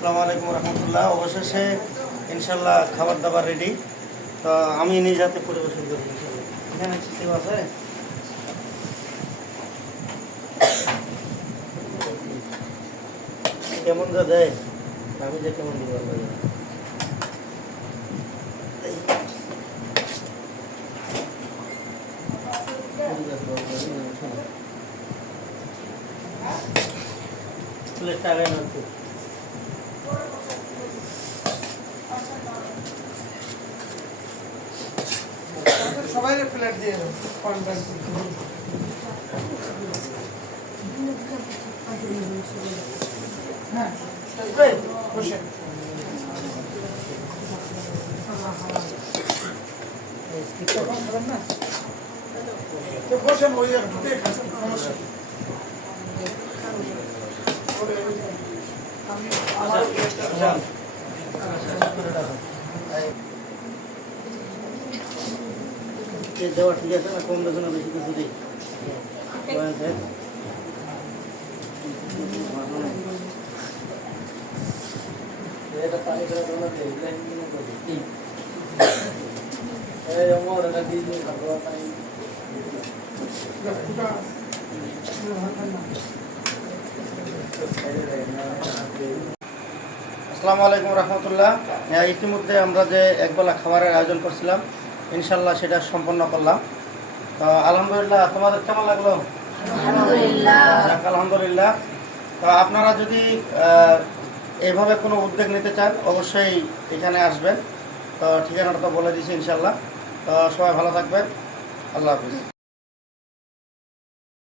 আসসালামু আলাইকুম রহমতুল্লাহ। অবশেষে ইনশাল্লাহ খাবার দাবার রেডি। তো আমি নিজ হাতে পরিবেশন করি ইনশাল্লাহ। এখানে কেউ আছে? কেমন যা দেয় আমি যে কেমন দিব আল্লাহ জানে। প্লেটটা আগে না একটু। সবাই প্লেট দিয়ে হ্যাঁ বসে বসেন ওই সমস্যা দেওয়া ঠিক আছে না? কম বেতনে বেশি কিছু দিই। আসসালামু আলাইকুম রহমতুল্লাহ। ইতিমধ্যে আমরা যে একবেলা খাবারের আয়োজন করছিলাম ইনশাল্লাহ সেটা সম্পন্ন করলাম। তো আলহামদুলিল্লাহ, তোমাদের কেমন লাগলো? আলহামদুলিল্লাহ। তো আপনারা যদি এইভাবে কোনো উদ্যোগ নিতে চান অবশ্যই এখানে আসবেন। তো ঠিকানাটা তো বলে দিয়েছি ইনশাল্লাহ। তো সবাই ভালো থাকবেন। আল্লাহ হাফিজ।